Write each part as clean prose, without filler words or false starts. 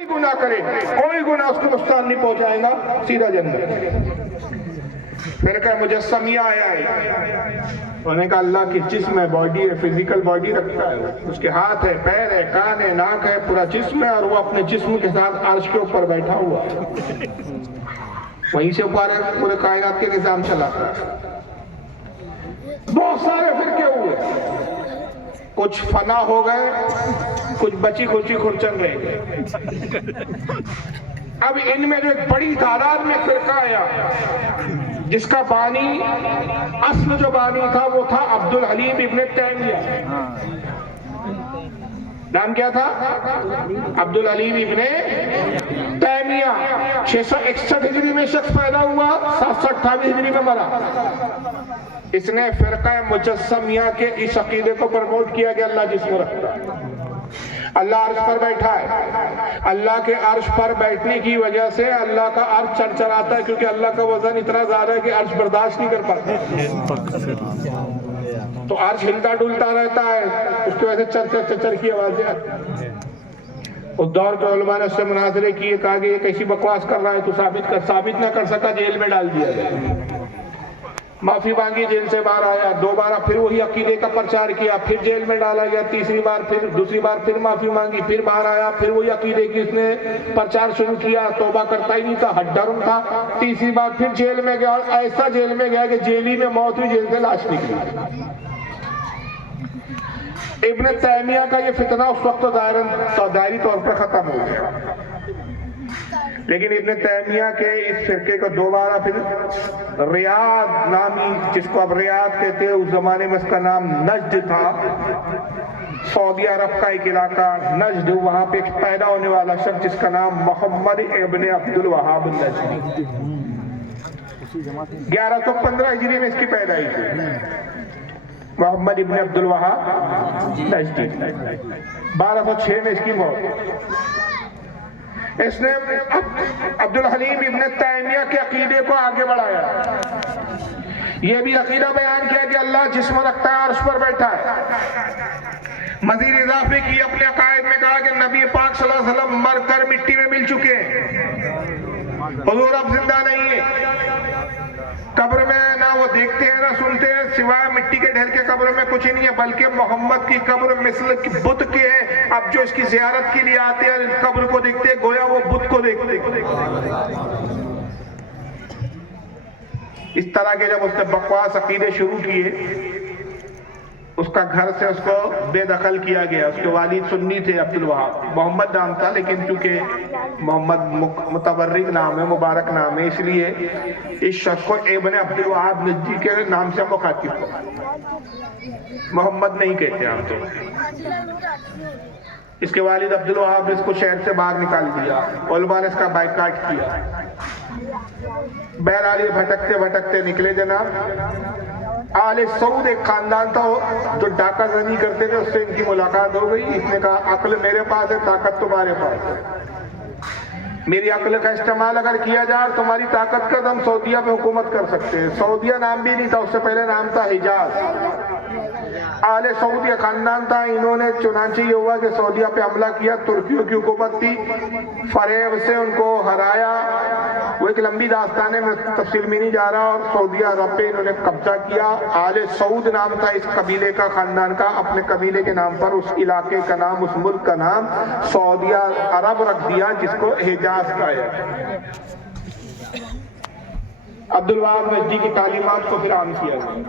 گناہ کرے کوئی گناہ اس کو نقصان نہیں پہنچائے گا، سیدھا جنت۔ فرقہ مجسمیہ آیا ہے، انہوں نے کہا اللہ کی جسم ہے، باڈی ہے، فزیکل باڈی رکھتا ہے، اس کے ہاتھ ہے، پیر ہے، کان ہے، ناک ہے، پورا جسم ہے، اور وہ اپنے جسم کے ساتھ عرش کے اوپر بیٹھا ہوا وہیں سے پورے کائنات کے نظام چلاتا ہے۔ بہت سارے فرقے ہوئے، کچھ فنا ہو گئے، کچھ بچی کھچی کھرچن رہ گئے۔ اب ان میں جو ایک بڑی تعداد میں فرقہ آیا جس کا بانی، اصل جو بانی تھا وہ تھا عبد الحلیم ابن تیمیہ۔ نام کیا تھا؟ عبد الحلیم ابن تیمیہ۔ 661 ہجری میں شخص پیدا ہوا، 728 ہجری میں مرا۔ اس نے فرقہ مجسمیہ کے اس عقیدے کو پروموٹ کیا کہ اللہ جسم رکھتا ہے، اللہ عرش پر بیٹھا ہے، اللہ کے عرش پر بیٹھنے کی وجہ سے اللہ کا عرش چرچراتا ہے، کیونکہ اللہ کا وزن اتنا زیادہ ہے کہ عرش برداشت نہیں کر پاتا، تو عرش ہلتا ڈولتا رہتا ہے، اس کی وجہ سے چر چر چر کی آوازیں آتی ہیں۔ اس دور کے علماء نے اس سے مناظرے کیے، کہا کہ یہ کیسی بکواس کر رہا ہے، تو ثابت نہ کر سکا، جیل میں ڈال دیا گیا۔ معافی مانگی، جیل سے باہر آیا، دوبارہ پھر وہی عقیدے کا پرچار کیا، پھر جیل میں ڈالا گیا، دوسری بار پھر معافی مانگی، پھر باہر آیا، پھر وہی عقیدے کی اس نے پرچار شروع کیا، توبہ کرتا ہی نہیں تھا، ہڈ ڈرم تھا۔ تیسری بار پھر جیل میں گیا، اور ایسا جیل میں گیا کہ جیلی میں موت ہوئی، جیل سے لاش نکلی۔ ابن تیمیہ کا یہ فتنہ اس وقت دائری طور پر ختم ہو گیا، لیکن ابن تیمیہ کے اس فرقے کو دوبارہ پھر ریاض نامی، جس کو اب ریاض کہتے ہیں، اس زمانے میں اس کا نام نجد تھا، سعودی عرب کا ایک علاقہ نجد، وہاں پہ ایک پیدا ہونے والا شخص جس کا نام محمد ابن عبد الوہاب النجدی، 1115 ہجری میں اس کی پیدائش ہوئی، محمد ابن عبد الوہاب نجدی، 1206 میں اس کی موت۔ اس نے عبد الحلیم ابن تیمیہ کے عقیدے کو آگے بڑھایا، یہ بھی عقیدہ بیان کیا کہ اللہ جسم رکھتا ہے، عرش پر بیٹھا ہے۔ مزید اضافے کی اپنے عقائد میں کہا کہ نبی پاک صلی اللہ علیہ وسلم مر کر مٹی میں مل چکے ہیں، حضور اب زندہ نہیں ہے، قبر میں نہ وہ دیکھتے ہیں نہ سنتے ہیں، سوائے مٹی کے ڈھیر کے قبر میں کچھ نہیں ہے، بلکہ محمد کی قبر مثل بت کی ہے۔ اب جو اس کی زیارت کے لیے آتے ہیں قبر کو دیکھتے ہیں گویا وہ بت کو دیکھتے ہیں۔ اس طرح کے جب اس نے بکواس عقیدے شروع کیے، اس کا گھر سے اس کو بے دخل کیا گیا۔ اس کے والد سنی تھے، عبد الوہاب محمد نام تھا، لیکن چونکہ محمد متبرک نام ہے، مبارک نام ہے، اس لیے اس شخص کو ابن عبد الوہاب نجدی کے نام سے مخاطب ہو، محمد نہیں کہتے آپ تو۔ اس کے والد عبد الوہاب نے اس کو شہر سے باہر نکال دیا، علماء نے اس کا بائیکاٹ کیا۔ بہرحال یہ بھٹکتے بھٹکتے نکلے جناب۔ آل سعود ایک خاندان تھا جو ڈاکہ زنی کرتے تھے، اس سے ان کی ملاقات ہو گئی۔ اس نے کہا عقل میرے پاس ہے، طاقت تمہارے پاس ہے، میری عقل کا استعمال اگر کیا جائے تمہاری طاقت کا ہم سعودیہ میں حکومت کر سکتے ہیں۔ سعودیہ نام بھی نہیں تھا، اس سے پہلے نام تھا حجاز۔ آل سعود یہ خاندان تھا، انہوں نے چنانچہ یہ ہوا کہ سعودیہ پہ حملہ کیا، ترکیوں کی حکومت تھی، فریب سے ان کو ہرایا۔ وہ ایک لمبی داستان ہے، میں تفصیل میں نہیں جا رہا، اور سعودیہ عرب پہ انہوں نے قبضہ کیا۔ آل سعود نام تھا اس قبیلے کا، خاندان کا، اپنے قبیلے کے نام پر اس علاقے کا نام، اس ملک کا نام سعودیہ عرب رکھ دیا، جس کو حجاز کہا ہے۔ عبد الوہاب نجدی کی تعلیمات کو پھر عام کیا گیا۔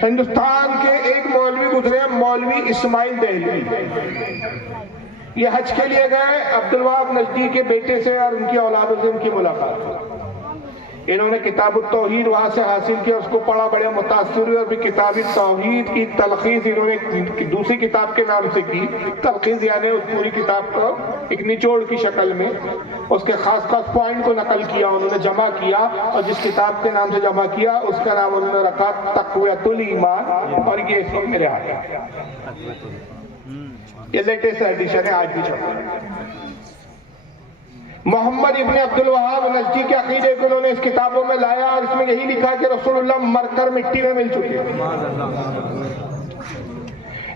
ہندوستان کے ایک مولوی گزرے، مولوی اسماعیل دہلوی، یہ حج کے لیے گئے، عبد الوہاب نجدی کے بیٹے سے اور ان کی اولادوں سے ان کی ملاقات ہوئی۔ انہوں نے کتاب التوحید وہاں سے حاصل کیا، اس کو پڑھا، بڑے متاثر ہوئے، اور بھی کتاب التوحید کی تلخیص انہوں نے دوسری کتاب کے نام سے کی۔ تلخیص یعنی اس پوری کتاب کو ایک نچوڑ کی شکل میں اس کے خاص خاص پوائنٹ کو نقل کیا، انہوں نے جمع کیا، اور جس کتاب کے نام سے جمع کیا اس کا نام انہوں نے رکھا تقویۃ الایمان، اور یہ اس وقت میرے ہاتھ ہے، یہ لیٹسٹ ایڈیشن ہے، آج بھی چھپا ہے۔ محمد ابن عبد الوہاب نجدی کے عقیدے کو انہوں نے اس کتابوں میں لایا، اور اس میں یہی لکھا کہ رسول اللہ مر کر مٹی میں مل چکے۔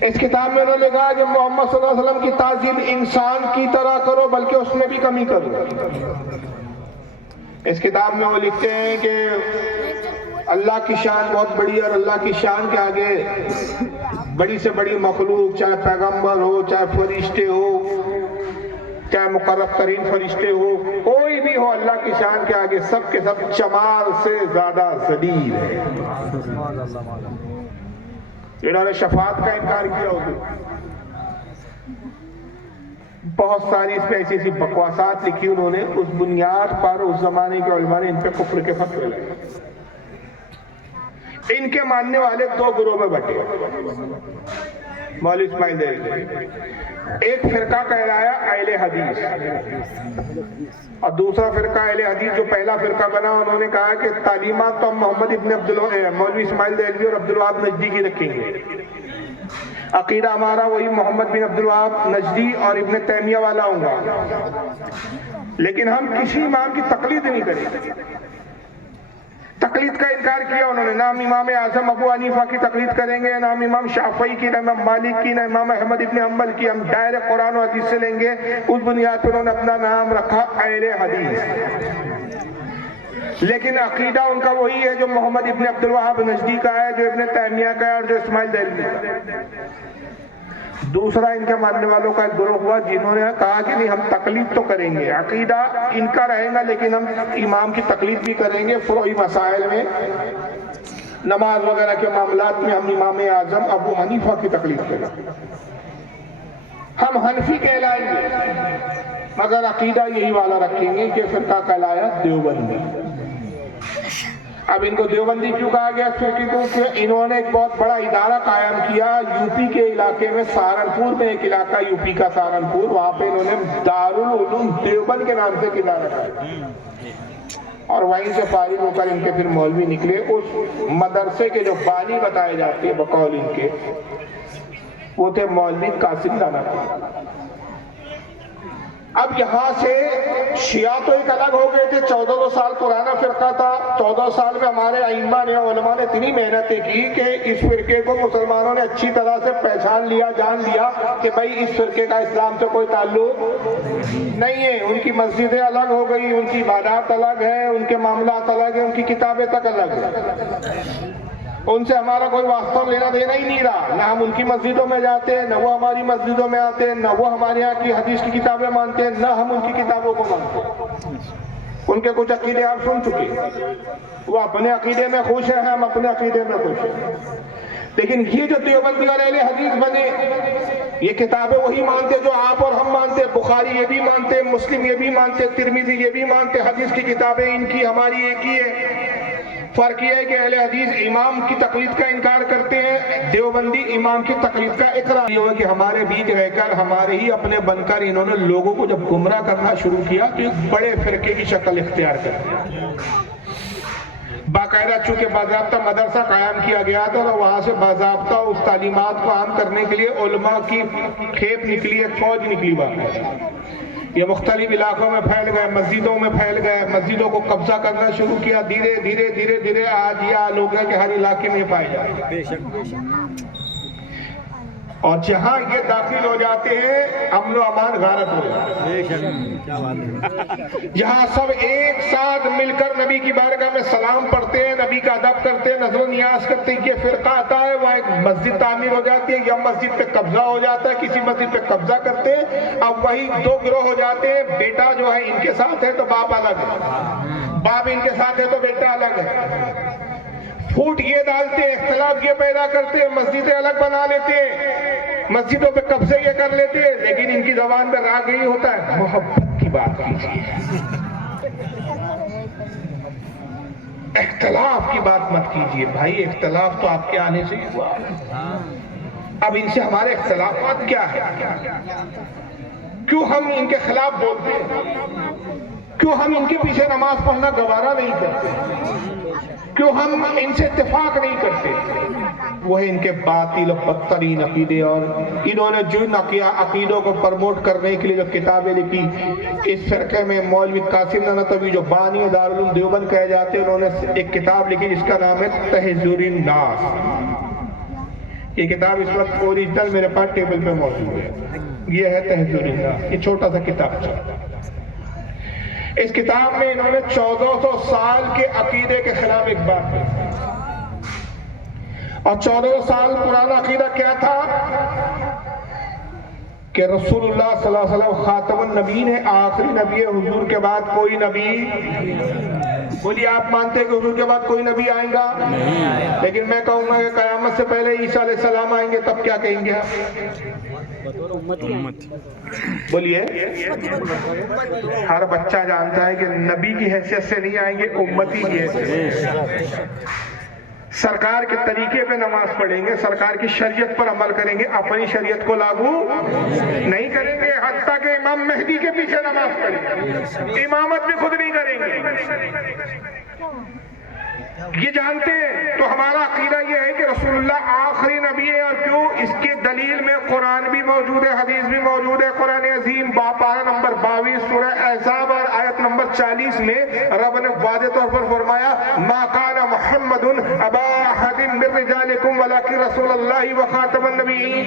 اس کتاب میں انہوں نے کہا کہ محمد صلی اللہ علیہ وسلم کی تعظیم انسان کی طرح کرو بلکہ اس میں بھی کمی کرو۔ اس کتاب میں وہ لکھتے ہیں کہ اللہ کی شان بہت بڑی ہے اور اللہ کی شان کے آگے بڑی سے بڑی مخلوق، چاہے پیغمبر ہو، چاہے فرشتے ہو، چاہے مقرب ترین فرشتے ہو، کوئی بھی ہو، اللہ کی شان کے آگے سب کے سب چمار سے زیادہ ذلیل ہے۔ انہوں نے شفاعت کا انکار کیا ہوگا، بہت ساری اس پہ ایسی ایسی بکواسات لکھی انہوں نے، اس بنیاد پر اس زمانے کے علماء نے ان پہ کفر کے فتوے لگائے۔ ان کے ماننے والے دو گروہ میں بٹے، مولوی اسماعیل دہلوی، ایک فرقہ کہلایا اہل حدیث اور دوسرا فرقہ اہل حدیث جو پہلا فرقہ بنا، انہوں نے کہا کہ تعلیمات تو ہم محمد ابن مولوی اسماعیل دہلوی اور عبدالوہاب نجدی کی رکھیں گے، عقیدہ ہمارا وہی محمد بن عبدالوہاب نجدی اور ابن تیمیہ والا ہوں گا، لیکن ہم کسی امام کی تقلید نہیں کریں گے۔ تقلید کا انکار کیا انہوں نے، نہ ہم امام اعظم ابو حنیفہ کی تقلید کریں گے، نہ ہم امام شافعی کی، نہ امام مالک کی، نہ امام احمد ابن حنبل کی، ہم ڈائریکٹ قرآن و حدیث سے لیں گے۔ اس بنیاد پر انہوں نے اپنا نام رکھا اہل حدیث، لیکن عقیدہ ان کا وہی ہے جو محمد ابن عبدالوہاب نجدی کا ہے، جو ابن تیمیہ کا ہے اور جو اسماعیل دہلوی کا ہے۔ دوسرا ان کے ماننے والوں کا ایک گروہ ہوا جنہوں نے کہا کہ نہیں، ہم تقلید تو کریں گے، عقیدہ ان کا رہے گا لیکن ہم امام کی تقلید بھی کریں گے، فروعی مسائل میں، نماز وغیرہ کے معاملات میں ہم امام اعظم ابو حنیفہ کی تقلید کریں گے، ہم حنفی کہلائیں گے، مگر عقیدہ یہی والا رکھیں گے کہ فرقہ کہلایا دیوبندی۔ اب ان کو دیوبندی کیوں کہا گیا؟ کیونکہ انہوں نے ایک بہت بڑا ادارہ قائم کیا یو پی کے علاقے میں، سہارنپور میں ایک علاقہ یو پی کا سہارنپور، وہاں پہ انہوں نے دارالعلوم دیوبند کے نام سے ایک ادارہ قائم، اور وہیں سے فارغ ہو کر ان کے پھر مولوی نکلے۔ اس مدرسے کے جو بانی بتائے جاتے ہیں بقول ان کے، وہ تھے مولوی قاسم داناپور۔ اب یہاں سے شیعہ تو ایک الگ ہو گئے تھے، 1400 سال پرانا فرقہ تھا، 14 سال میں ہمارے ائمہ نے، علماء نے اتنی محنتیں کی کہ اس فرقے کو مسلمانوں نے اچھی طرح سے پہچان لیا، جان لیا کہ بھائی اس فرقے کا اسلام سے کوئی تعلق نہیں ہے، ان کی مسجدیں الگ ہو گئی، ان کی عبادات الگ ہے، ان کے معاملات الگ ہیں، ان کی کتابیں تک الگ ہیں، ان سے ہمارا کوئی واسطہ لینا دینا ہی نہیں رہا، نہ ہم ان کی مسجدوں میں جاتے ہیں، نہ وہ ہماری مسجدوں میں آتے ہیں، نہ وہ ہمارے یہاں کی حدیث کی کتابیں مانتے ہیں، نہ ہم ان کی کتابوں کو مانتے ہیں۔ ان کے کچھ عقیدے آپ سن چکے، وہ اپنے عقیدے میں خوش ہیں، ہم اپنے عقیدے میں خوش ہیں، لیکن یہ جو دیوبندی اور اہل حدیث بنے، یہ کتابیں وہی مانتے جو آپ اور ہم مانتے، بخاری یہ بھی مانتے، مسلم یہ بھی مانتے، ترمذی یہ بھی مانتے، حدیث کی کتابیں ان کی ہماری ایک ہی ہے۔ فرق یہ ہے کہ اہل حدیث امام کی تقلید کا انکار کرتے ہیں، دیوبندی امام کی تقلید کا اقرار۔ یہ ہوا کہ ہمارے بیچ رہ کر، ہمارے ہی اپنے بن کر انہوں نے لوگوں کو جب گمراہ کرنا شروع کیا تو ایک بڑے فرقے کی شکل اختیار کر دیا۔ باقاعدہ چونکہ باضابطہ مدرسہ قائم کیا گیا تھا اور وہاں سے باضابطہ اس تعلیمات کو عام کرنے کے لیے علماء کی کھیپ نکلی، ایک فوج نکلی باقاعدہ۔ یہ مختلف علاقوں میں پھیل گئے، مسجدوں میں پھیل گئے، مسجدوں کو قبضہ کرنا شروع کیا، دھیرے دھیرے دھیرے دھیرے آج یہ حال ہو گیا کہ ہر علاقے میں پائے جاتے ہیں، اور جہاں یہ داخل ہو جاتے ہیں امن و امان غارت ہو جاتے ہیں۔ جہاں سب ایک ساتھ مل کر نبی کی بارگاہ میں سلام پڑھتے ہیں، نبی کا ادب کرتے ہیں، نظر و نیاز کرتے ہیں، یہ فرقہ آتا ہے، وہاں ایک مسجد تعمیر ہو جاتی ہے، یا مسجد پہ قبضہ ہو جاتا ہے، کسی مسجد پہ قبضہ کرتے ہیں، اب وہی دو گروہ ہو جاتے ہیں، بیٹا جو ہے ان کے ساتھ ہے تو باپ الگ ہے، باپ ان کے ساتھ ہے تو بیٹا الگ ہے، پھوٹ یہ ڈالتے ہیں، اختلاف یہ پیدا کرتے ہیں، مسجدیں الگ بنا لیتے ہیں، مسجدوں پہ قبضے یہ کر لیتے ہیں، لیکن ان کی زبان پہ راگ یہی ہوتا ہے، محبت کی بات کیجیے، اختلاف کی بات مت کیجیے۔ بھائی اختلاف تو آپ کے آنے سے ہی ہوا، اب ان سے ہمارے اختلافات کیا ہے؟ کیوں ہم ان کے خلاف بولتے ہیں؟ کیوں ہم ان کے پیچھے نماز پڑھنا گوارا نہیں کرتے؟ کیوں ہم ان سے اتفاق نہیں کرتے؟ وہ ان کے باطل و بدترین عقیدے، اور انہوں نے جن عقیدوں کو پرموٹ کرنے کے لیے جو کتابیں لکھی، اس فرقے میں مولوی قاسم داناپور جو بانی دارالعلوم دیوبند کہے جاتے ہیں، انہوں نے ایک کتاب لکھی جس کا نام ہے تحذیر الناس، یہ کتاب اس وقت اوریجنل میرے پاس ٹیبل پہ موجود ہے. یہ ہے تہذیب الناس، یہ چھوٹا سا کتاب چاہتا. اس کتاب میں انہوں نے 1400 سال کے عقیدے کے خلاف ایک بات کی. اور 1400 سال پرانا عقیدہ کیا تھا؟ کہ رسول اللہ صلی اللہ علیہ وسلم خاتم النبیین ہے، آخری نبی ہے، حضور کے بعد کوئی نبی. بولیے آپ مانتے ہیں کہ حضور کے بعد کوئی نبی آئیں گا؟ لیکن میں کہوں گا کہ قیامت سے پہلے عیسیٰ علیہ السلام آئیں گے، تب کیا کہیں گے؟ بولیے. ہر بچہ جانتا ہے کہ نبی کی حیثیت سے نہیں آئیں گے، امتی کی حیثیت سے. سرکار کے طریقے پہ نماز پڑھیں گے، سرکار کی شریعت پر عمل کریں گے، اپنی شریعت کو لاگو نہیں کریں گے. حتیٰ کہ امام مہدی کے پیچھے نماز پڑھیں گے، امامت بھی خود نہیں کریں گے. یہ جانتے ہیں. تو ہمارا عقیدہ یہ ہے کہ رسول اللہ آخری نبی ہے. اور کیوں؟ اس کی دلیل میں قرآن بھی موجود ہے، حدیث بھی موجود ہے. قرآن عظیم پارہ نمبر 22 سورہ احزاب اور آیت نمبر 40 میں رب نے واضح طور پر فرمایا ما کان محمد ابا احد من رجالکم ولکن رسول اللہ وخاتم النبیین.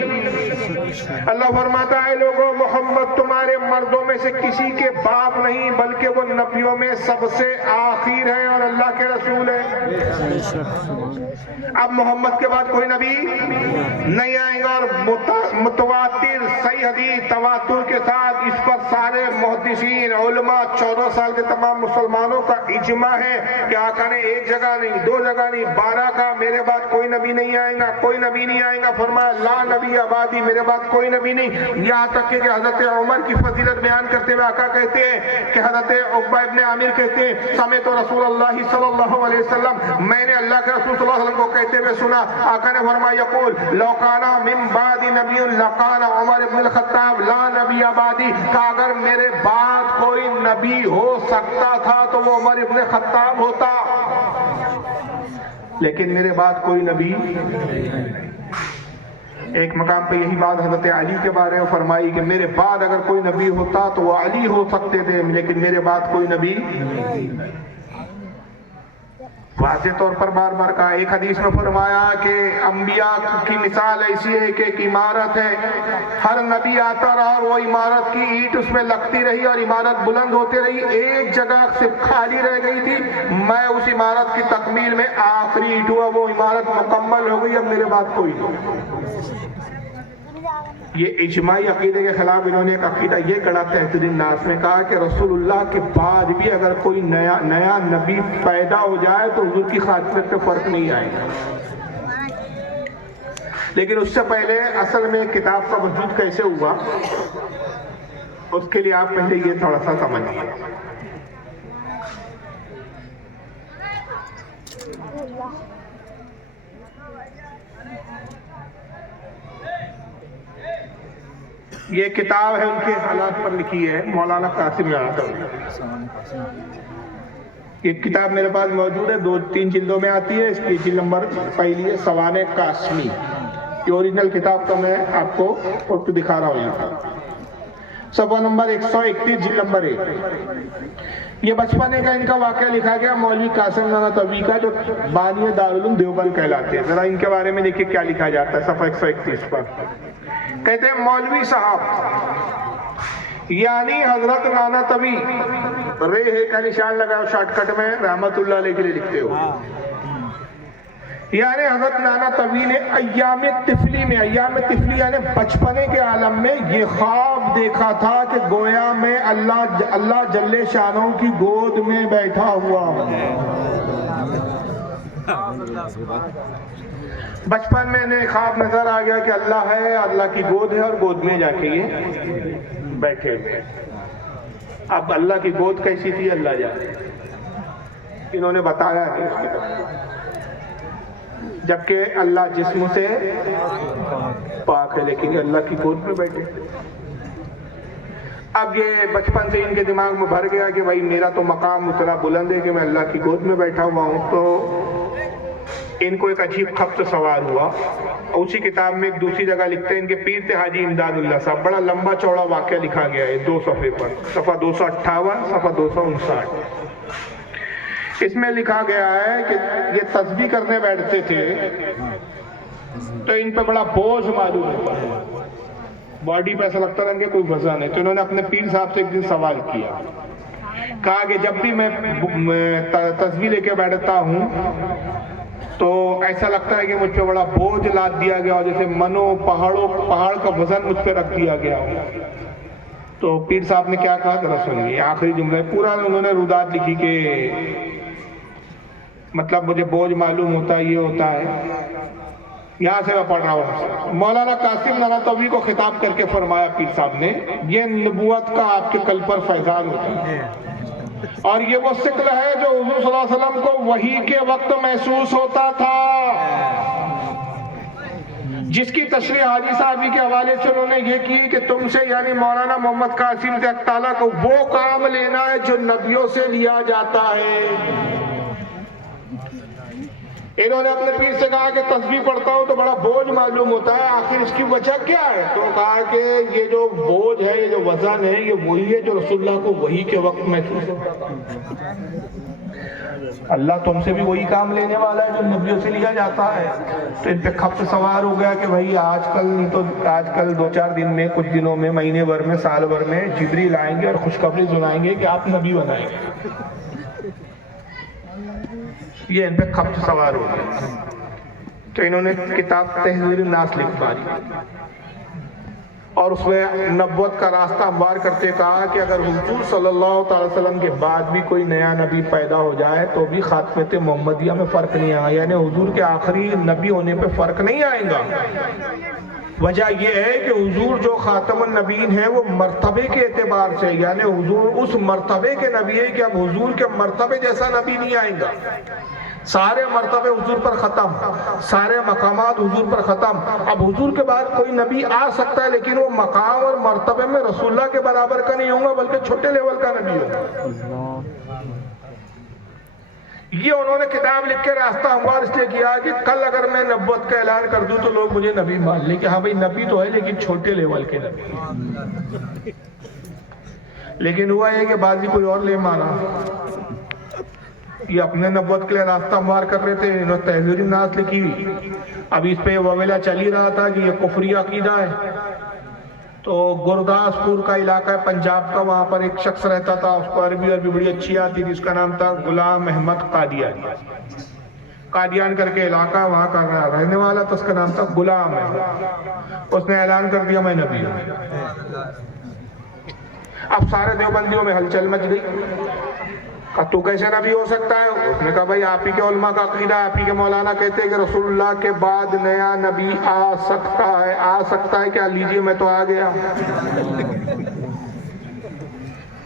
اللہ فرماتا ہے لوگوں، محمد تمہارے مردوں میں سے کسی کے باپ نہیں، بلکہ وہ نبیوں میں سب سے آخر ہے اور اللہ کے رسول ہے. اب محمد کے بعد کوئی نبی نہیں آئے گا. اور متواتر صحیح حدیث تواتر کے ساتھ اس پر سارے محدثین علماء 14 سال کے تمام مسلمانوں کا اجماع ہے کہ آقا نے ایک جگہ نہیں، 2 جگہ نہیں، 12 کا میرے بعد کوئی نبی نہیں آئے گا، کوئی نبی نہیں آئے گا. فرمایا لا نبی آبادی، میرے بعد کوئی نبی نہیں. یہاں تک کہ حضرت عمر کی فضیلت بیان کرتے ہوئے آقا کہتے ہیں کہ حضرت عقبہ ابن عامر کہتے ہیں سمعت رسول اللہ صلی اللہ علیہ وسلم، میں نے اللہ کے رسول صلی اللہ علیہ وسلم کو کہتے ہوئے سنا. آقا نے فرمایا یقول لو کان من بعد نبی لکان عمر ابن الخطاب لا نبی آبادی، کہ اگر میرے بعد کوئی نبی ہو سکتا تھا تو وہ عمر ابن خطاب ہوتا، لیکن میرے بعد کوئی نبی. ایک مقام پہ یہی بات حضرت علی کے بارے میں فرمائی کہ میرے بعد اگر کوئی نبی ہوتا تو وہ علی ہو سکتے تھے، لیکن میرے بعد کوئی نبی. واضح طور پر بار بار کہا. ایک حدیث میں فرمایا کہ انبیاء کی مثال ایسی ہے کہ ایک عمارت ہے، ہر نبی آتا رہا اور وہ عمارت کی اینٹ اس میں لگتی رہی اور عمارت بلند ہوتے رہی. ایک جگہ صرف خالی رہ گئی تھی، میں اس عمارت کی تکمیل میں آخری اینٹ ہوا، وہ عمارت مکمل ہو گئی، اب میرے بعد کوئی نہیں. یہ اجماعی عقیدے کے خلاف انہوں نے ایک عقیدہ یہ کڑا تہذیب الناس میں کہا کہ رسول اللہ کے بعد بھی اگر کوئی نیا نبی پیدا ہو جائے تو حضور کی خاتمیت پہ فرق نہیں آئے گا. لیکن اس سے پہلے اصل میں کتاب کا وجود کیسے ہوا، اس کے لیے آپ پہلے یہ تھوڑا سا سمجھیے. یہ کتاب ہے ان کے حالات پر لکھی ہے مولانا قاسم اعظم. یہ کتاب میرے پاس موجود ہے، 2-3 جلدوں میں آتی ہے. اس کی جلد نمبر پہلی ہے سوانح قاسمی. یہ اوریجنل کتاب کا میں آپ کو فوٹو دکھا رہا ہوں یہاں پر. صفحہ نمبر 131 جلد نمبر 1. یہ بچپنے کا ان کا واقعہ لکھا گیا مولوی قاسم نانوتوی کا، جو بانی دارالعلوم دیوبند کہلاتے ہیں. ذرا ان کے بارے میں دیکھیے کیا لکھا جاتا ہے صفحہ 131 پر. کہتے ہیں مولوی صاحب یعنی حضرت نانوتوی، رے ہے کا نشان لگاؤ شارٹ کٹ میں، رحمت اللہ علیہ کے لیے لکھتے ہو. یعنی حضرت نانوتوی نے ایام طفلی میں، ایام طفلی یعنی بچپنے کے عالم میں یہ خواب دیکھا تھا کہ گویا میں اللہ جل شانہ کی گود میں بیٹھا ہوا ہوں. بچپن میں انہیں خواب نظر آ گیا کہ اللہ ہے، اللہ کی گود ہے اور گود میں جا کے یہ بیٹھے ہوئے. اب اللہ کی گود کیسی تھی اللہ جانے، انہوں نے بتایا ہے اس کی طرف. جبکہ اللہ جسم سے پاک ہے لیکن اللہ کی گود میں بیٹھے. اب یہ بچپن سے ان کے دماغ میں بھر گیا کہ بھائی میرا تو مقام اتنا بلند ہے کہ میں اللہ کی گود میں بیٹھا ہوا ہوں. تو ان کو ایک عجیب خبط سوال ہوا. اسی کتاب میں ایک دوسری جگہ لکھتے ہیں ان کے پیر تھے حاجی امداد اللہ صاحب. بڑا لمبا چوڑا واقعہ لکھا گیا ہے 2 صفحے پر، صفحہ 258 صفحہ 259. اس میں لکھا گیا ہے کہ یہ تسبیح کرنے بیٹھتے تھے تو ان پہ بڑا بوجھ معلوم ہوتا ہے، باڈی پہ ایسا لگتا رہا کہ کوئی وزن ہے. تو انہوں نے اپنے پیر صاحب سے ایک دن سوال کیا، کہا کہ جب بھی میں تسبیح لے کے بیٹھتا ہوں تو ایسا لگتا ہے کہ مجھ پہ بڑا بوجھ لاد دیا گیا اور جیسے پہاڑ کا وزن مجھ پہ رکھ دیا گیا. تو پیر صاحب نے کیا کہا ذرا سنیے، آخری جملہ پورا انہوں نے رودات لکھی کہ مطلب مجھے بوجھ معلوم ہوتا ہے، یہ ہوتا ہے. یہاں سے میں پڑھ رہا ہوں. مولانا قاسم نانوتوی کو خطاب کر کے فرمایا پیر صاحب نے، یہ نبوت کا آپ کے قلب پر فیضان ہوتا ہے، اور یہ وہ ثقل ہے جو حضور صلی اللہ علیہ وسلم کو وحی کے وقت محسوس ہوتا تھا، جس کی تشریح حاجی صاحبی کے حوالے سے انہوں نے یہ کی کہ تم سے یعنی مولانا محمد قاسم سے اللہ تعالیٰ کو وہ کام لینا ہے جو نبیوں سے لیا جاتا ہے. انہوں نے اپنے پیر سے کہا کہ تسبیح پڑھتا ہوں تو بڑا بوجھ معلوم ہوتا ہے، آخر اس کی وجہ کیا ہے؟ تو کہا کہ یہ جو بوجھ ہے، یہ جو وزن ہے، یہ وہی ہے جو رسول اللہ کو وحی کے وقت محسوس ہوتا ہے. اللہ تم سے بھی وہی کام لینے والا ہے جو نبیوں سے لیا جاتا ہے. تو ان پہ خپت سوار ہو گیا کہ بھائی آج کل 2-4 دن میں، کچھ دنوں میں، مہینے بھر میں، سال بھر میں جبریل آئیں گے اور خوشخبری سنائیں گے کہ آپ نبی بنائیں گے. یہ ان پہ خپت سوار ہو گیا. تو انہوں نے کتاب تحذیر الناس لکھ پاری اور اس میں نبوت کا راستہ ہموار کرتے کہا کہ اگر حضور صلی اللہ تعالی وسلم کے بعد بھی کوئی نیا نبی پیدا ہو جائے تو بھی خاتمت محمدیہ میں فرق نہیں آئے گا، یعنی حضور کے آخری نبی ہونے پہ فرق نہیں آئے گا. وجہ یہ ہے کہ حضور جو خاتم النبیین ہے وہ مرتبے کے اعتبار سے، یعنی حضور اس مرتبے کے نبی ہے کہ اب حضور کے مرتبے جیسا نبی نہیں آئیں گا. سارے مرتبے حضور پر ختم، سارے مقامات حضور پر ختم. اب حضور کے بعد کوئی نبی آ سکتا ہے لیکن وہ مقام اور مرتبے میں رسول اللہ کے برابر کا نہیں ہوگا بلکہ چھوٹے لیول کا نبی ہوگا. یہ انہوں نے کتاب لکھ کے راستہ ہموار اس لیے کیا کہ کل اگر میں نبوت کا اعلان کر دوں تو لوگ مجھے نبی مان لیں کہ ہاں بھائی نبی تو ہے لیکن چھوٹے لیول کے نبی. لیکن ہوا یہ کہ بعضی کوئی اور لے مانا. یہ اپنے نبوت کے لیے راستہ ہموار کر رہے تھے، انہوں نے تحذیر الناس لکھی. اب اس پہ وویلا چل ہی رہا تھا کہ یہ کفری عقیدہ ہے. تو گرداسپور کا علاقہ ہے پنجاب کا، وہاں پر ایک شخص رہتا تھا، اس کو عربی بڑی اچھی آتی تھی، اس کا نام تھا غلام احمد قادیانی. قادیان کر کے علاقہ وہاں کا رہنے والا تھا، اس کا نام تھا غلام احمد. اس نے اعلان کر دیا میں نبی ہوں. اب سارے دیوبندیوں میں ہلچل مچ گئی. تو کیسے نبی ہو سکتا ہے؟ اس نے کہا بھائی آپ ہی کے علماء کا عقیدہ، آپ ہی کے مولانا کہتے ہیں کہ رسول اللہ کے بعد نیا نبی آ سکتا ہے کیا؟ لیجئے میں تو آ گیا.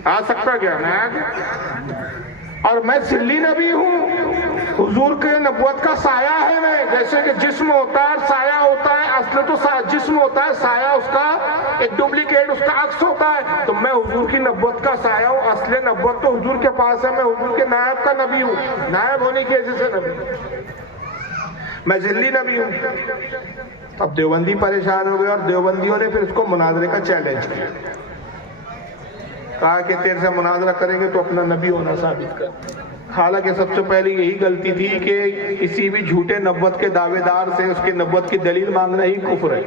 آ سکتا کیا؟ میں آ گیا. اور میں ذلی نبی ہوں، حضور کے نبوت کا سایہ ہے میں. جیسے کہ جسم ہوتا ہے سایہ ہوتا ہے، اصل تو جسم ہوتا ہے، سایہ اس کا ایک ڈپلیکیٹ، اس کا عکس ہوتا ہے. تو میں حضور کی نبوت کا سایہ ہوں، اصل نبوت تو حضور کے پاس ہے. میں حضور کے نائب کا نبی ہوں، نائب ہونے کی وجہ سے نبی، میں ذلی نبی ہوں. اب دیوبندی پریشان ہو گئے اور دیوبندیوں نے پھر اس کو مناظرے کا چیلنج کیا. کہا کہ تیرے سے مناظرہ کریں گے تو اپنا نبی ہونا ثابت کر. حالانکہ سب سے پہلے یہی غلطی تھی کہ کسی بھی جھوٹے نبوت کے دعوے دار سے اس کے نبوت کی دلیل مانگنا ہی کفر ہے.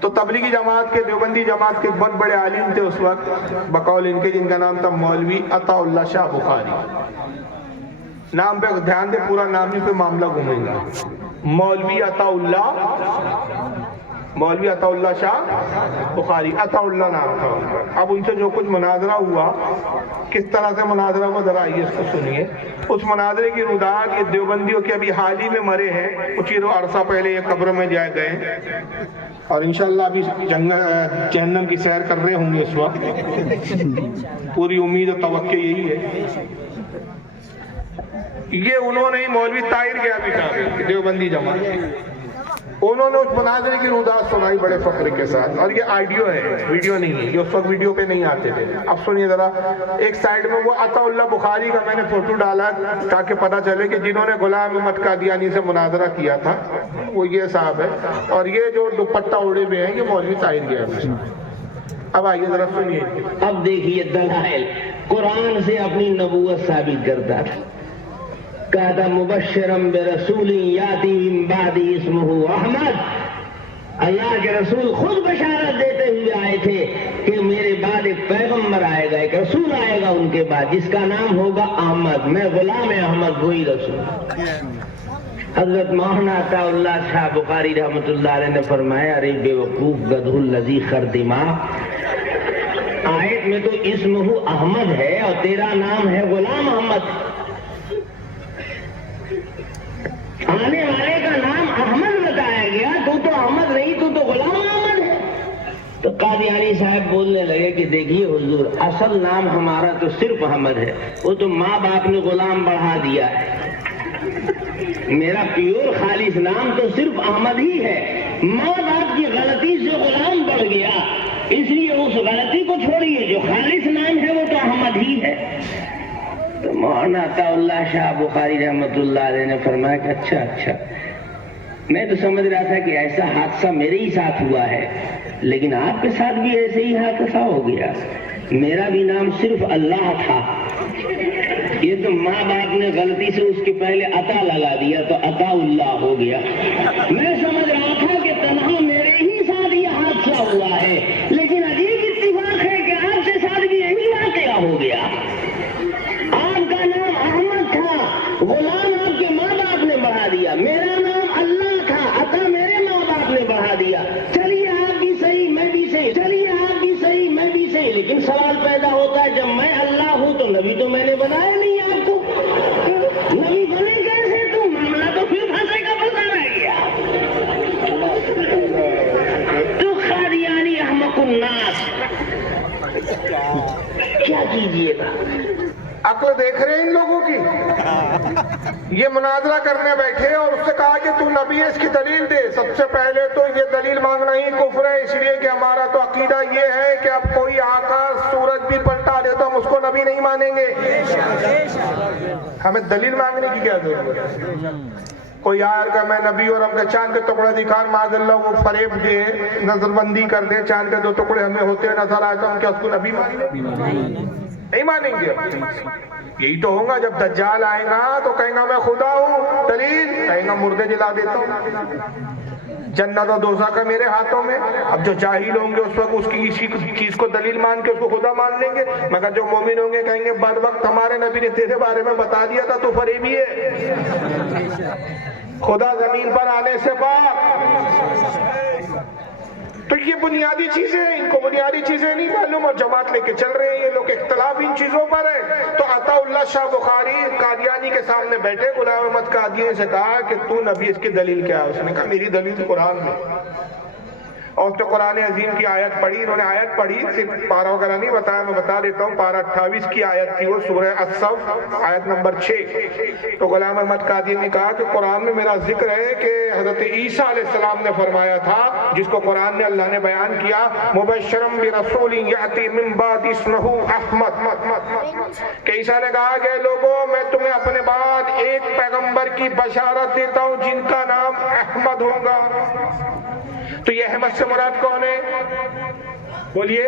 تو تبلیغی جماعت کے، دیوبندی جماعت کے بہت بڑے عالم تھے اس وقت بقول ان کے، جن کا نام تھا مولوی عطا اللہ شاہ بخاری. نام پہ دھیان دے، پورا نام ہی پہ معاملہ گھومے گا. مولوی عطا اللہ شاہ بخاری، عطا اللہ نام تھا ان کا. اب ان سے جو کچھ مناظرہ ہوا، کس طرح سے مناظرہ ہوا ذرا آئیے اس کو سنیے. اس مناظرے کی رودات یہ دیوبندیوں کے ابھی حال ہی میں مرے ہیں، کچھ ہی عرصہ پہلے یہ قبر میں جائے گئے اور انشاءاللہ ابھی جہنم کی سیر کر رہے ہوں گے اس وقت. پوری امید و توقع یہی ہے. یہ انہوں نے ہی مولوی طاہر کے ابھی کہا دیوبندی جماعت، انہوں نے اس مناظرے کی رودات سنائی بڑے فخر کے ساتھ. اور یہ آڈیو ہے، ویڈیو نہیں ہے، یہ اس وقت ویڈیو پہ نہیں آتے تھے. اب سنیے ذرا. ایک سائیڈ میں وہ عطا اللہ بخاری کا میں نے فوٹو ڈالا تاکہ پتہ چلے کہ جنہوں نے غلام احمد قادیانی سے مناظرہ کیا تھا وہ یہ صاحب ہے، اور یہ جو دوپٹہ اڑے ہوئے ہیں یہ مولوی طاہر کے ہیں. اب آئیے ذرا سنیے. اب دیکھیے دلائل قرآن سے اپنی نبوت ثابت کرتا تھا. کہا تھا مبشرم برسول یاتی من بعدی اسمہ احمد، اللہ کے رسول خود بشارت دیتے ہوئے آئے تھے کہ میرے بعد ایک پیغمبر آئے گا، ایک رسول آئے گا ان کے بعد جس کا نام ہوگا احمد، میں غلام احمد وہی رسول۔ حضرت مولانا عطا اللہ شاہ بخاری رحمۃ اللہ علیہ نے فرمایا ارے بے وقوف گدھو الذی خردما، آیت میں تو اسمہ احمد ہے اور تیرا نام ہے غلام احمد، آنے والے کا نام احمد بتایا گیا، تو احمد نہیں، تو غلام احمد ہے۔ تو قادیانی صاحب بولنے لگے کہ دیکھیے حضور، اصل نام ہمارا تو صرف احمد ہے، وہ تو ماں باپ نے غلام بڑھا دیا ہے، میرا پیور خالص نام تو صرف احمد ہی ہے، ماں باپ کی غلطی سے غلام بڑھ گیا، اس لیے اس غلطی کو چھوڑیے، جو خالص نام ہے وہ تو احمد ہی ہے۔ تو مولانا عطا اللہ شاہ بخاری رحمۃ اللہ علیہ نے فرمایا کہ اچھا، میں تو سمجھ رہا تھا کہ ایسا حادثہ میرے ہی ساتھ ہوا ہے، لیکن آپ کے ساتھ بھی ایسے ہی حادثہ ہو گیا، میرا بھی نام صرف اللہ تھا، یہ تو ماں باپ نے غلطی سے اس کے پہلے عطا لگا دیا تو عطا اللہ ہو گیا۔ میں سمجھ رہا تھا کہ تنہا میرے ہی ساتھ یہ حادثہ ہوا ہے، لیکن عجیب اتفاق ہے کہ آپ کے ساتھ بھی یہی واقعہ ہو گیا، آپ کا نام احمد تھا، غلام آپ کے ماں باپ نے بڑھا دیا، میرا نام اللہ تھا، عطا میرے ماں باپ نے بڑھا دیا، چلیے آپ بھی صحیح میں بھی صحیح، چلیے آپ بھی صحیح میں بھی صحیح، لیکن سوال پیدا ہوتا ہے جب میں اللہ ہوں تو نبی تو میں نے بنایا نہیں آپ کو، نبی بنے کیسے؟ تو معاملہ تو پھر پھنسے کا پتہ رہ گیا۔ تو قادیانی احمق الناس، کیا کیجیے گا؟ عقل دیکھ رہے ہیں ان لوگوں کی، یہ مناظرہ کرنے بیٹھے اور اس سے کہا کہ تو نبی ہے، اس کی دلیل دے۔ سب سے پہلے تو یہ دلیل مانگنا ہی کفر ہے، اس لیے کہ ہمارا تو عقیدہ یہ ہے کہ اب کوئی آ کر سورج بھی پلٹا دے تو ہم اس کو نبی نہیں مانیں گے، ہمیں دلیل مانگنے کی کیا ضرورت ہے؟ کوئی آئے کہ میں نبی اور ہم کے چاند کے ٹکڑے دکھا، معاذ اللہ وہ فریب دے، نظر بندی کر دے، چاند کے 2 ٹکڑے ہمیں ہوتے نظر آئے تو ہم کیا اس کو نبی مانیں گے؟ نہیں مانیں گے۔ یہی تو ہوگا جب دجال آئے گا تو کہیں گا میں خدا ہوں، دلیل کہیں گا مردے جلا دیتا ہوں، جنت اور دوزخ کا میرے ہاتھوں میں۔ اب جو جاہل ہوں گے اس وقت اس کی اسی چیز کو دلیل مان کے اس کو خدا مان لیں گے، مگر جو مومن ہوں گے کہیں گے بد وقت ہمارے نبی نے تیرے بارے میں بتا دیا تھا تو فریبی ہے، خدا زمین پر آنے سے پاک۔ تو یہ بنیادی چیزیں ہیں، ان کو بنیادی چیزیں نہیں معلوم اور جماعت لے کے چل رہے ہیں یہ لوگ، اختلاف ان چیزوں پر ہے۔ تو عطا اللہ شاہ بخاری قادیانی کے سامنے بیٹھے، غلام احمد قادیانی سے کہا کہ تو نبی، اس کی دلیل کیا ہے؟ اس نے کہا میری دلیل قرآن میں، اور اس نے قرآن عظیم کی آیت پڑھی، انہوں نے آیت پڑھی، صرف پارہ وغیرہ نہیں بتایا، میں بتا دیتا ہوں، پارہ 28 کی آیت تھی وہ، سورہ الصف آیت نمبر 6۔ تو غلام احمد قادیانی نے کہا کہ قرآن میں میرا ذکر ہے کہ حضرت عیسیٰ علیہ السلام نے فرمایا تھا، جس کو قرآن نے اللہ نے بیان کیا، مبشرم برسول یأتی من بعد اسمہ احمد، کہ عیسیٰ نے کہا کہ لوگوں میں تمہیں اپنے بعد ایک پیغمبر کی بشارت دیتا ہوں جن کا نام احمد ہوگا۔ تو یہ احمد سے مراد کون ہے؟ بولیے،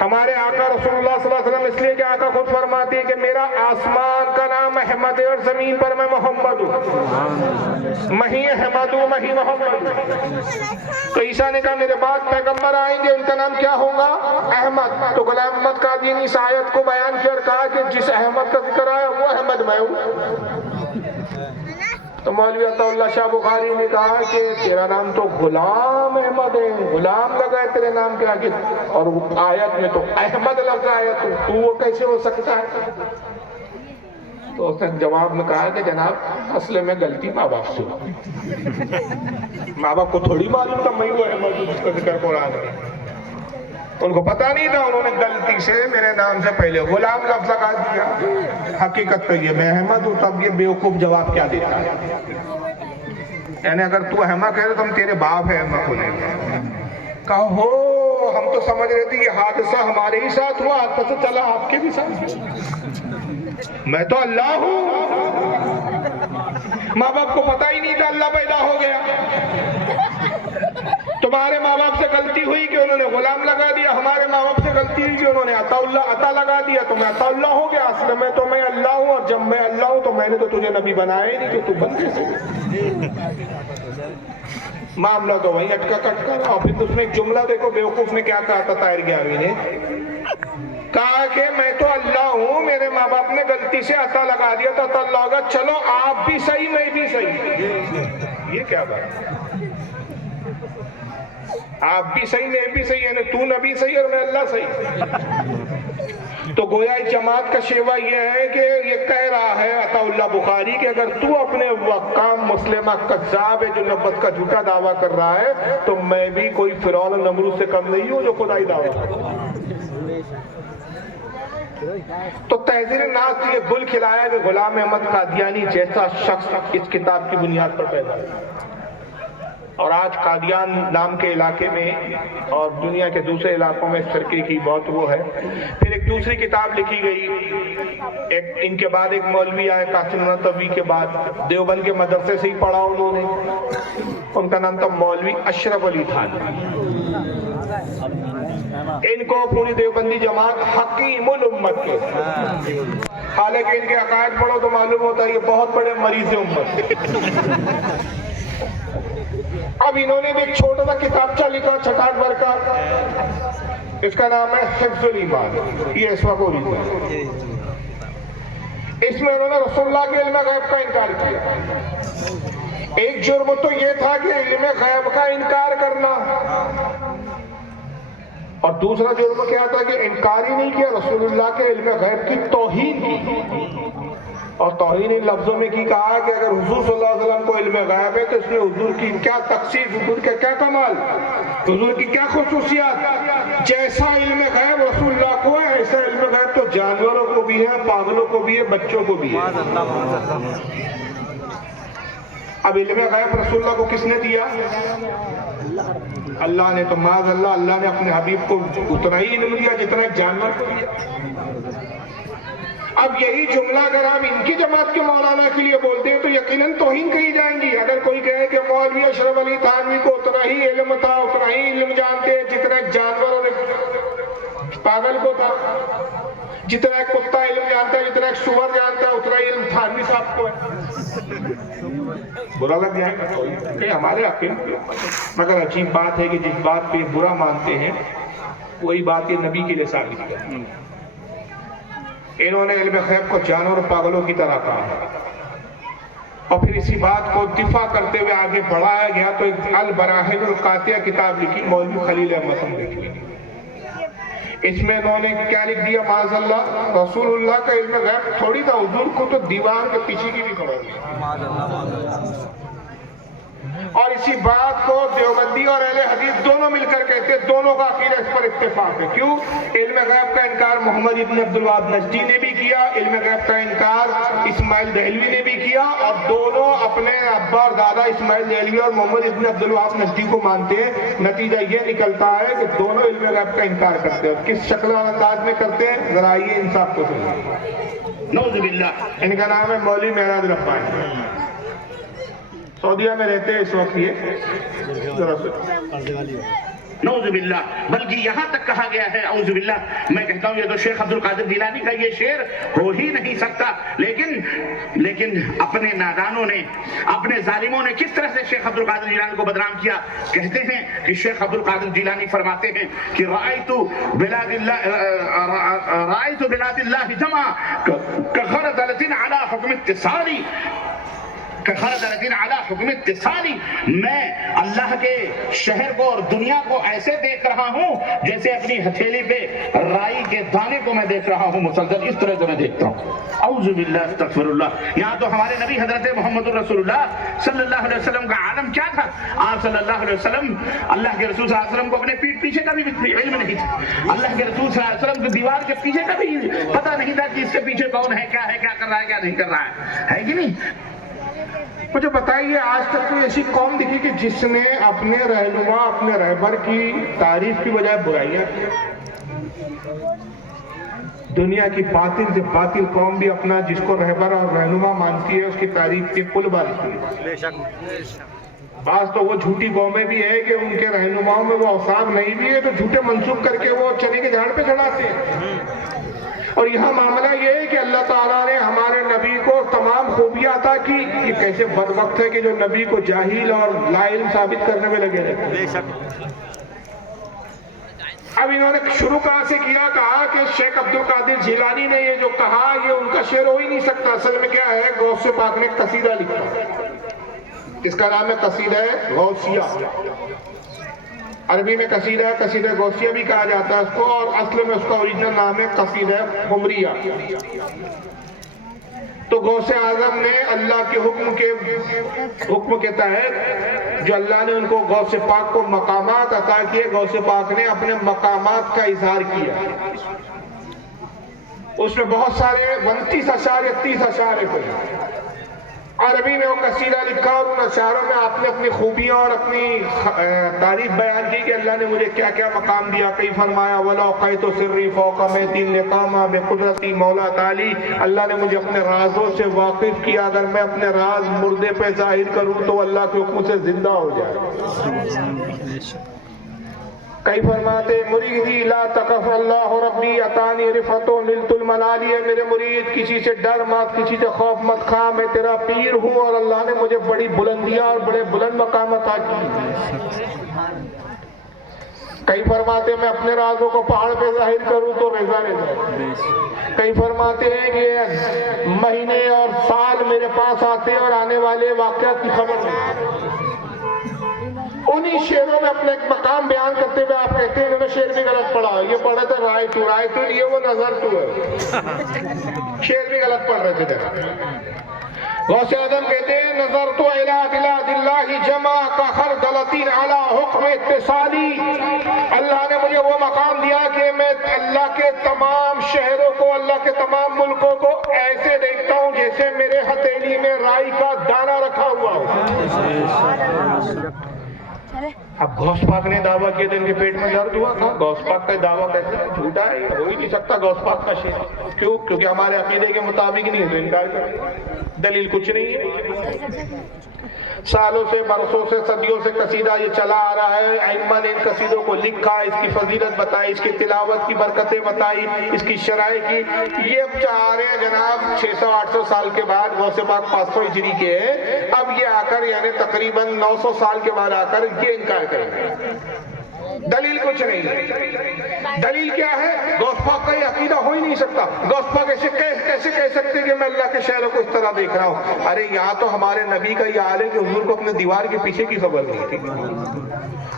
ہمارے آقا رسول اللہ صلی اللہ علیہ وسلم، اس لیے کہ آقا خود فرماتے ہیں کہ میرا آسمان کا نام احمد ہے اور زمین پر میں محمد ہوں، مہی احمد ہوں، مہی محمد ہوں۔ تو عیسیٰ نے کہا میرے بعد پیغمبر آئیں گے، ان کا نام کیا ہوگا؟ احمد۔ تو غلام احمد قادیانی اس آیت کو بیان کیا اور کہا کہ جس احمد کا ذکر آیا وہ احمد میں ہوں۔ تو مولوی عطا اللہ شاہ بخاری نے کہا کہ تیرا نام تو غلام احمد ہے، غلام لگا ہے تیرے نام کے آگے، اور آیت میں تو احمد لفظ آیا، تو وہ کیسے ہو سکتا ہے؟ تو اس نے جواب میں کہا کہ جناب اصل میں غلطی ماں باپ سے ہوئی، ماں باپ کو تھوڑی معلوم تھا میں وہ احمد ہوں جس کا ذکر قرآن میں، ان کو پتا نہیں تھا، انہوں نے غلطی سے میرے نام سے پہلے غلام لفظ لگا دیا۔ حقیقت تو یہ میں احمد ہوں، تب یہ بیوقوف جواب کیا دیتا ہے؟ یعنی اگر تو احمد کہہ رہے تو ہم تیرے باپ ہیں احمد کو نہیں کہا ہو، ہم تو سمجھ رہے تھے یہ حادثہ ہمارے ہی ساتھ ہوا، پتہ چلا آپ کے بھی ساتھ، میں تو اللہ ہوں، ماں باپ کو پتا ہی نہیں تھا اللہ پیدا ہو گیا۔ تمہارے ماں باپ سے غلطی ہوئی کہ انہوں نے غلام لگا دیا، ہمارے ماں باپ سے غلطی ہوئی کہ انہوں نے عطا لگا دیا، تو میں عطا اللہ ہو گیا، اصل میں تو میں اللہ ہوں، اور جب میں اللہ ہوں تو میں نے تو تجھے نبی بنایا ہی نہیں کہ تو بن کیسے؟ معاملہ تو وہیں اٹکا کٹ کر. اور پھر اس میں ایک جملہ دیکھو بیوقوف نے کیا کہا تھا طاہر گیامی نے، کہا کہ میں تو اللہ ہوں، میرے ماں باپ نے غلطی سے عطا لگا دیا تو عطا اللہ ہوگا، چلو آپ بھی صحیح میں بھی صحیح. یہ کیا بات، آپ بھی صحیح میں بھی صحیح، یعنی تو نبی صحیح اور میں اللہ صحیح. تو گویا اس جماعت کا شیوا یہ ہے کہ یہ کہہ رہا ہے عطا اللہ بخاری کہ اگر تو اپنے وقام مسلمہ کذاب ہے جو نبوت کا جھوٹا دعویٰ کر رہا ہے تو میں بھی کوئی فرعون و نمرود سے کم نہیں ہوں جو خدائی دعویٰ کر رہا ہے. تو تحذیر ناس یہ گل کھلایا کہ غلام احمد قادیانی جیسا شخص اس کتاب کی بنیاد پر پیدا ہے. اور آج قادیان نام کے علاقے میں اور دنیا کے دوسرے علاقوں میں اس فرقے کی بہت وہ ہے. پھر ایک دوسری کتاب لکھی گئی، ان کے بعد ایک مولوی آئے قاسم نطوی کے بعد، دیوبند کے مدرسے سے ہی پڑھا انہوں نے، ان کا نام تھا مولوی اشرف علی تھانوی. ان کو پوری دیوبندی جماعت حکیم الامت کے، حالانکہ ان کے عقائد پڑھو تو معلوم ہوتا ہے یہ بہت بڑے مریض امت. اب انہوں نے بھی ایک چھوٹا سا کتابچہ لکھا چھٹاٹ بھر کا، اس کا نام ہے حفظ الایمان. یہ اس وقت اوریجنل ہے. اس میں انہوں نے رسول اللہ کے علم غیب کا انکار کیا. ایک جرم تو یہ تھا کہ علم غیب کا انکار کرنا، اور دوسرا جرم کیا تھا کہ انکار ہی نہیں کیا، رسول اللہ کے علم غیب کی توہین کی. اور توہین ان لفظوں میں کی کہا کہ اگر حضور صلی اللہ علیہ وسلم کو علم غیب ہے تو اس میں حضور کی کیا تخصیص، حضور کا کیا کمال، حضور کی کیا خصوصیات. جیسا علم غیب رسول اللہ کو ہے ایسا علم غیب تو جانوروں کو بھی ہے، پاگلوں کو بھی ہے، بچوں کو بھی ہے. اب علم غیب رسول اللہ کو کس نے دیا؟ اللہ نے. تو معاذ اللہ نے اپنے حبیب کو اتنا ہی علم دیا جتنا ایک جانور کو دیا. اب یہی جملہ اگر آپ ان کی جماعت کے مولانا کے لیے بولتے ہیں تو یقیناً توہین کہی جائیں گی. اگر کوئی کہے کہ مولوی اشرف علی تھانوی کو اتنا ہی علم تھا، اتنا ہی علم جانتے جتنا ایک جانور اور پاگل کو تھا، جتنا ایک کتا علم جانتا ہے، جتنا ایک سور جانتا ہے، اتنا ہی علم تھانوی صاحب کو ہے. برا لگ جائے گا کہ ہمارے حق میں. مگر عجیب بات ہے کہ جس بات پہ برا مانتے ہیں وہی بات یہ نبی کے لیے ثابت ہے. انہوں نے علم غیب کو جانور پاگلوں کی طرح کہا، اور پھر اسی بات کو دفاع کرتے ہوئے آگے بڑھایا گیا. تو ایک البراہین القاطعہ کتاب لکھی مولوی خلیل احمد نے. اس میں انہوں نے کیا لکھ دیا؟ معاذ اللہ، رسول اللہ کا علم غیب تھوڑی تھا، حضور کو تو دیوار کے پیچھے کی بھی خبر تھی. اور اسی بات کو دیوبندی اور اہل حدیث دونوں مل کر کہتے ہیں، دونوں کا عقیدہ اس پر اتفاق ہے. کیوں؟ علم غیب کا انکار محمد ابن عبد الوہاب نجدی نے بھی کیا، علم غیب کا انکار اسماعیل دہلوی نے بھی کیا، اور دونوں اپنے ابا اور دادا اسماعیل دہلوی اور محمد ابن عبد الوہاب نجدی کو مانتے ہیں. نتیجہ یہ نکلتا ہے کہ دونوں علم غیب کا انکار کرتے ہیں. کس شکل اور انداز میں کرتے ہیں ذرا یہ انصاف کو سنیں. نعوذ باللہ. ان کا نام ہے مولوی معراج ربانی، سعودیہ میں رہتے ہیں اس وقت. یہ نعوذ باللہ. بلکہ یہاں تک کہا گیا ہے، اعوذ باللہ، میں کہتا ہوں یہ تو شیخ عبد القادر جیلانی کا یہ شعر ہو ہی نہیں سکتا. لیکن اپنے نادانوں نے، اپنے ظالموں نے کس طرح سے شیخ عبد القادر جیلانی کو بدنام کیا. کہتے ہیں کہ شیخ عبد القادر جیلانی فرماتے ہیں کہ رأیت بلاد اللہ جمع كخردلة على حكم اتصالی، حکم اتصالی. میں اللہ کے شہر کو اور دنیا کو ایسے دیکھ رہا ہوں جیسے اپنی ہتھیلی پہ رائی کے دانے کو میں دیکھ رہا ہوں، مسلسل اس طرح سے میں دیکھتا ہوں. اعوذ باللہ، استغفر اللہ. یہاں تو ہمارے نبی حضرت محمد رسول اللہ صلی اللہ علیہ وسلم کا عالم کیا تھا. آپ صلی اللہ علیہ وسلم، اللہ کے رسول صلی اللہ علیہ وسلم کو اپنے پیٹھ پیچھے کا بھی علم نہیں تھا. اللہ کے رسول صلی اللہ علیہ وسلم کو دیوار کے پیچھے کا بھی پتہ نہیں تھا کہ اس کے پیچھے کون ہے، کیا کر رہا ہے، کیا نہیں کر رہا ہے کہ نہیں. مجھے بتائیے آج تک کوئی ایسی قوم دکھی کہ جس نے اپنے رہنما، اپنے رہبر کی تعریف کی بجائے برائیاں کی؟ دنیا کی باطل سے باطل قوم بھی اپنا جس کو رہبر اور رہنما مانتی ہے اس کی تعریف کے کل بار کی. بعض تو وہ جھوٹی قومیں بھی ہے کہ ان کے رہنماؤں میں وہ اوصاف نہیں بھی ہے تو جھوٹے منسوخ کر کے وہ چنے کے جھاڑ پہ چڑھاتے ہیں. اور یہاں معاملہ یہ ہے کہ اللہ تعالیٰ نے ہمارے نبی کو تمام خوبیاں عطا کی. یہ کیسے بدبخت ہے کہ جو نبی کو جاہل اور لا علم ثابت کرنے میں لگے رہے. اب انہوں نے شروع کہاں سے کہا کہ شیخ عبد القادر جیلانی نے یہ جو کہا یہ ان کا شعر ہو ہی نہیں سکتا. اصل میں کیا ہے, غوث پاک نے قصیدہ لکھا, اس کا نام ہے قصیدہ غوثیہ. عربی میں قصیدہ غوثیہ بھی کہا جاتا ہے اس کو, اور اصل میں اس کا اوریجنل نام ہے قصیدہ قمریہ. تو غوث اعظم نے اللہ کے حکم کے تحت جو اللہ نے ان کو غوث پاک کو مقامات عطا کیے, غوث پاک نے اپنے مقامات کا اظہار کیا. اس میں بہت سارے 29 اشعار یا 30 اشعار ہیں. عربی میں وہ قصیدہ لکھا اور ان اشعاروں میں آپ نے اپنی خوبیاں اور اپنی تعریف بیان کی کہ اللہ نے مجھے کیا کیا مقام دیا. کئی فرمایا وَلَوْقَيْتُ سِرِّي فَوْقَ مَيْتٍ لِقَامَ بِقُدْرَتِي مولا تعالی, اللہ نے مجھے اپنے رازوں سے واقف کیا. اگر میں اپنے راز مردے پہ ظاہر کروں تو اللہ کے حکم سے زندہ ہو جائے. کئی فرماتے مریدی لا تخف اللہ ربی اتانی رفعت نلت المنالی, میرے مرید کسی سے ڈر مت, کسی سے خوف مت کھا, میں تیرا پیر ہوں اور اللہ نے مجھے بڑی بلندیاں اور بڑے بلند مقام عطا کی. کئی فرماتے میں اپنے رازوں کو پہاڑ پہ ظاہر کروں تو رضا رضا. کئی فرماتے ہیں کہ مہینے اور سال میرے پاس آتے ہیں اور آنے والے واقعات کی خبر نہیں. انہی شعروں میں اپنے ایک مقام بیان کرتے ہوئے آپ کہتے ہیں انہوں نے شعر بھی غلط پڑھا. یہ پڑھا تھا رائے تو یہ وہ نظر تو ہے, شعر بھی غلط پڑھ رہے تھے. غوث اعظم کہتے ہیں نظر تو الى بلاد اللہ جمع کا خردلۃ علی حکم اتصالی, اللہ نے مجھے وہ مقام دیا کہ میں اللہ کے تمام شہروں کو, اللہ کے تمام ملکوں کو ایسے دیکھتا ہوں جیسے میرے ہتھیلی میں رائی کا دانہ رکھا ہوا ہو. اب غوث پاک نے دعویٰ کیا تو ان کے پیٹ میں درد ہوا تھا. غوث پاک کا دعویٰ کیسے جھوٹا ہے, ہو ہی نہیں سکتا غوث پاک کا شعر. کیوں؟ کیونکہ ہمارے عقیدے کے مطابق نہیں ہے تو انکار کریں. دلیل کچھ نہیں ہے. سالوں سے, برسوں سے, صدیوں سے قصیدہ یہ چلا آ رہا ہے. ائمہ نے ان قصیدوں کو لکھا, اس کی فضیلت بتائی, اس کی تلاوت کی برکتیں بتائی, اس کی شرائع کی. یہ اب چاہ رہے ہیں جناب 600-800 سال کے بعد, غوث پاک 500 ہجری کے ہیں, اب یہ آ کر یعنی تقریباً 900 سال کے بعد آ کر یہ انکار کریں گے. دلیل کچھ نہیں. دلیل کیا ہے؟ غوث پاک کا یہ عقیدہ ہو ہی نہیں سکتا. غوث پاک کیسے کہہ سکتے کہ میں اللہ کے شہروں کو اس طرح دیکھ رہا ہوں. ارے یہاں تو ہمارے نبی کا یہ حال ہے کہ حضور کو اپنے دیوار کے پیچھے کی خبر نہیں تھی.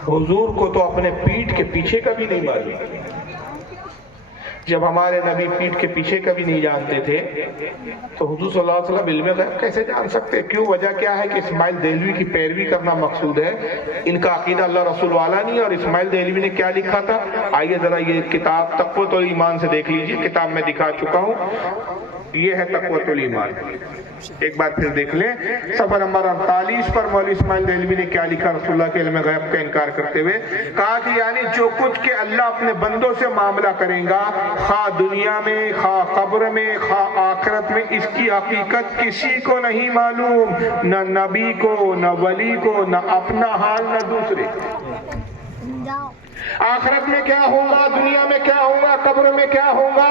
حضور کو تو اپنے پیٹھ کے پیچھے کا بھی نہیں معلوم. جب ہمارے نبی پیٹھ کے پیچھے کا بھی نہیں جانتے تھے تو حضور صلی اللہ علیہ وسلم علم غیب کیسے جان سکتے؟ کیوں؟ وجہ کیا ہے کہ اسماعیل دہلوی کی پیروی کرنا مقصود ہے. ان کا عقیدہ اللہ رسول والا نہیں. اور اسماعیل دہلوی نے کیا لکھا تھا, آئیے ذرا یہ کتاب تقویۃ الایمان سے دیکھ لیجیے. کتاب میں دکھا چکا ہوں, یہ ہے تقویۃ الایمان. ایک بار پھر دیکھ لیں. صفحہ نمبر 48 پر مولوی اسماعیل دہلوی نے کیا لکھا رسول اللہ کے علم غیب کا انکار کرتے ہوئے. کہا کہ یعنی جو کچھ کہ اللہ اپنے بندوں سے معاملہ کرے گا, خواہ دنیا میں, خواہ قبر میں, خواہ آخرت میں, اس کی حقیقت کسی کو نہیں معلوم, نہ نبی کو, نہ ولی کو, نہ اپنا حال, نہ دوسرے. آخرت میں کیا ہوگا, دنیا میں کیا ہوگا, قبر میں کیا ہوگا,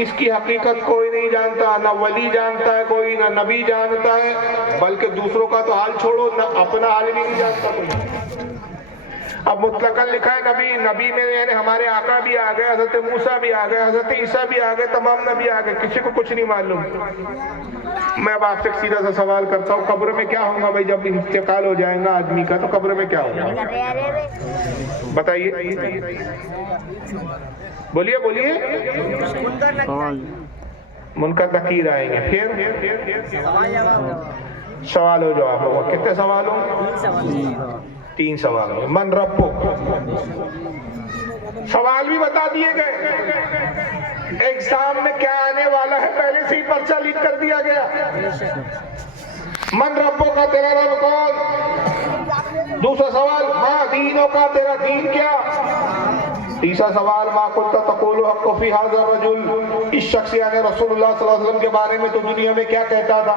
اس کی حقیقت کوئی نہیں جانتا. نہ ولی جانتا ہے کوئی, نہ نبی جانتا ہے, بلکہ دوسروں کا تو حال چھوڑو, نہ اپنا حال بھی نہیں جانتا کوئی. اب مطلقاً لکھا ہے نبی میں یعنی ہمارے آقا بھی آ گئے, حضرت موسیٰ بھی آ گئے, حضرت عیسیٰ بھی آ گئے, تمام نبی آ گئے, کسی کو کچھ نہیں معلوم. میں اب آپ سے سیدھا سا سوال کرتا ہوں, قبر میں کیا ہوگا بھائی جب انتقال ہو جائے گا آدمی کا, تو قبر میں کیا ہوگا بتائیے, بولیے. منکر نکیر آئیں گے, پھر سوال ہو جواب ہوگا. کتنے سوال ہوں؟ 3 سوال ہوں. من ربو, سوال بھی بتا دیے گئے. ایگزام میں کیا آنے والا ہے پہلے سے ہی پرچہ لیک کر دیا گیا. من ربو کا تیرا رب کون؟ دوسرا سوال ماں دینوں کا تیرا دین کیا؟ تیسرا سوال ما کنت تقول حق فی ھذا الرجل, اس شخص یعنی رسول اللہ صلی اللہ علیہ وسلم کے بارے میں تو دنیا میں کیا کہتا تھا.